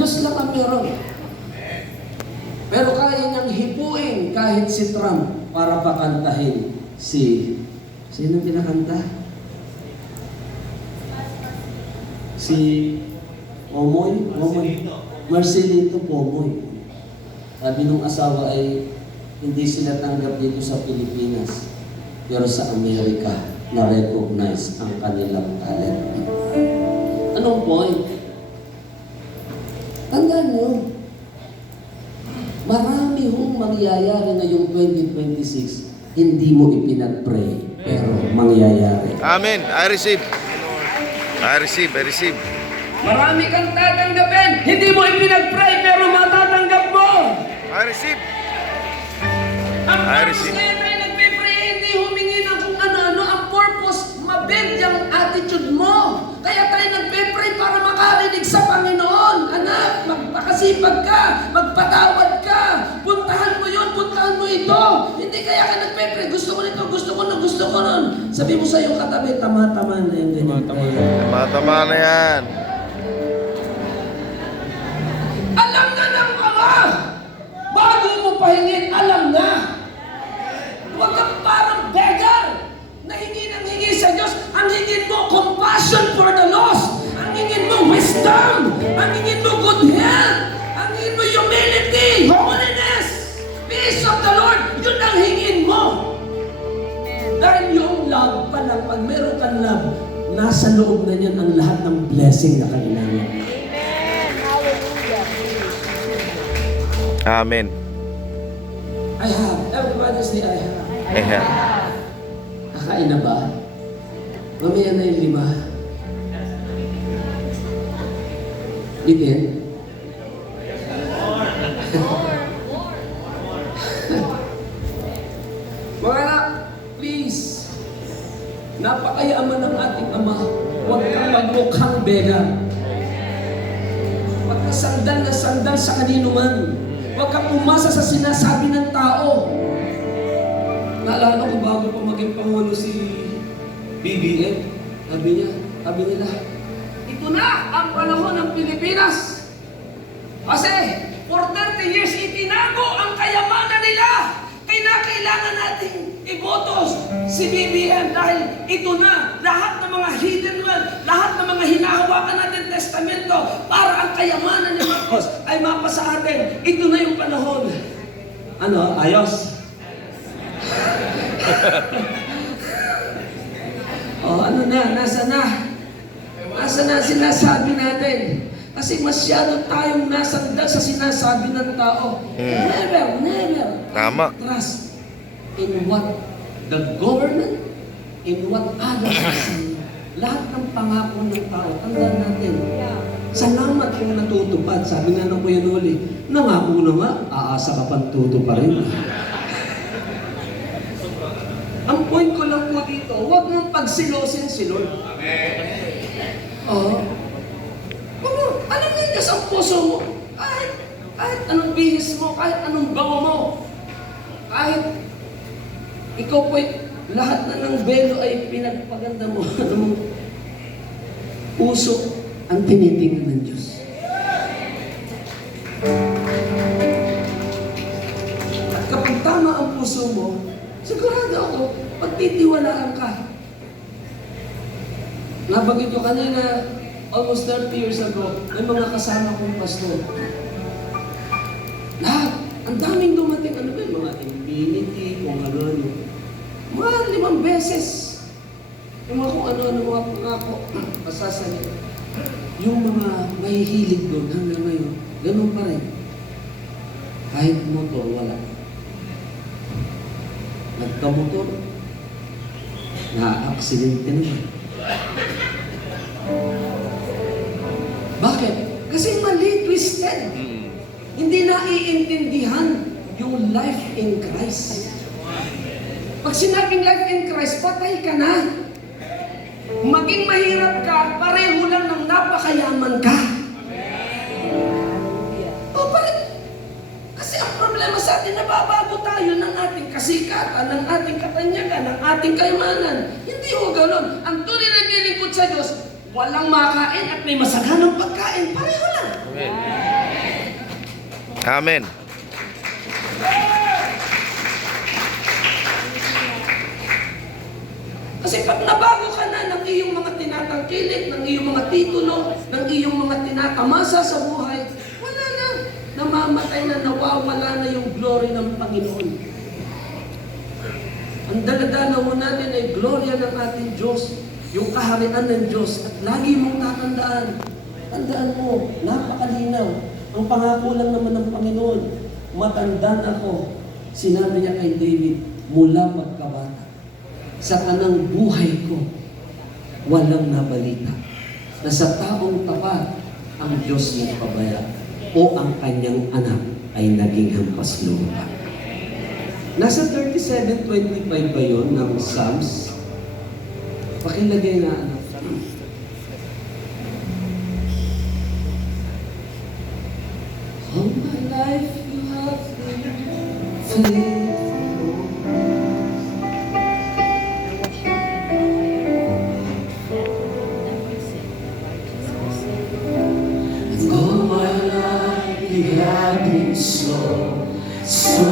Diyos lang ang meron. Pero kaya niyang hipuin kahit si Trump para pakantahin sino pinakanta? Si Pomoy? Marcelito Pomoy. Sabi nung asawa ay hindi sila tanggap dito sa Pilipinas. Pero sa Amerika, na-recognize ang kanilang talent. Anong point? Tandaan nyo, marami hong mangyayari ngayong 2026, hindi mo ipinag-pray, pero mangyayari. Amen. I receive. I receive. I receive. Marami kang tatanggapin, hindi mo ipinag-pray, pero matatanggap mo. I receive. Ang I purpose receive. kaya tayo nagpe-pray, hindi humingi ng kung ano-ano. Ang purpose, mabend yung attitude mo. Kaya tayo nagpe-pray para makarinig sa Panginoon. Anak, magpakasipag ka, magpatawad ka. Puntahan mo yun, puntahan mo ito. Hindi kaya ka nagpe-pray, gusto ko nito, gusto ko nun. Sabi mo sa iyong katabi, tama-tama na yung ganyan. Tama na yan. Alam na ng Ama! Bago mo pahingin, alam na! Huwag kang parang beggar na hingi ng hingi sa Diyos. Ang hingin mo, compassion for the lost. Ang hingin mo, wisdom. Ang hingin mo, good health. Ang hingin mo, humility, holiness, peace of the Lord. Yun ang hingin mo. Dahil yung love pa lang, pag meron kang love, nasa loob na niyan ang lahat ng blessing na kailangan. Amen. I have. Everybody say I have. I have. Kakain na ba? Mamaya na yung 5. Itin? Mga anak, please. Napakayaman ng ating Ama. Huwag kang magmukhang beggar. Huwag kang sandal na sandal sa kanino man. Huwag kang umasa sa sinasabi ng tao. Naalala ko bago pa maging Pangulo si BBM, sabi nila, ito na ang panahon ng Pilipinas. Kasi for 30 years itinago ang kayamanan nila. Kaya kailangan natin iboto si BBM dahil ito na lahat ng mga hidden wealth, lahat ng mga hinahawakan natin testamento para ang kayamanan ni Marcos ay mapasa atin. Ito na yung panahon. Ano? Ayos? Ano na? Nasa na? Nasa na sinasabi natin? Kasi masyado tayong nasandal sa sinasabi ng tao. Never. Tama. Trust in what the government, in what others are saying. Lahat ng pangako ng tao, tandaan natin. Salamat kung natutupad. Sabi nga ng Kuya Noli, nangako na nga, aasa ka pang tutuparin. Ang point ko lang po dito, huwag mong pagsilosin si Lord. Alam niya sa puso mo, kahit anong bihis mo, kahit anong bawa mo, kahit ikaw po'y lahat na ng belo ay pinagpaganda mo, anong puso ang tinitingnan ng Diyos. At kapag tama ang puso mo, sigurado ako, pagtitiwalaan ka. Nabanggit ko kanina, almost 30 years ago, may mga kasama kong pastor. Lahat, ang daming dumating, mga infinity, kung ano-ano. Mga 5 beses. Yung mga kung ano-ano, mga pangako, pasasalit. Yung mga mahihilig doon hanggang ngayon, ganun pa rin. Kahit motor, wala. Nagkamotor, na-aksidente naman. Bakit? Kasi mali, twisted. Hindi naiintindihan yung life in Christ. Pag sinabing life in Christ, patay ka na. Maging mahirap ka, pareho lang ng napakayaman ka. Kasi ang problema sa atin, nababago tayo ng ating kasikatan, ng ating katanyagan, ng ating kayamanan. Hindi ho gano'n. Ang tunay na nilingkod sa Diyos, walang makain at may masaganang pagkain. Pareho lang. Amen. Amen. Kasi pag nabago ka na ng iyong mga tinatangkilik, ng iyong mga titulo, ng iyong mga tinatamasa sa buhay, wala na. Namamatay na, nawawala na yung glory ng Panginoon. Ang daladala mo natin ay gloria ng ating Diyos, yung kaharian ng Diyos. At lagi mong tandaan mo, napakalinaw. Ang pangako lang naman ng Panginoon, matandaan ako, sinabi niya kay David, mula pagkabata, sa kanang buhay ko, walang nabalita na sa taong tapat ang Diyos nagpabaya o ang kanyang anak ay naging hampas lupa. Nasa 37:25 ba yun ng Psalms? Pakilagay na ano. All my life you have been faithful. All my life you have been so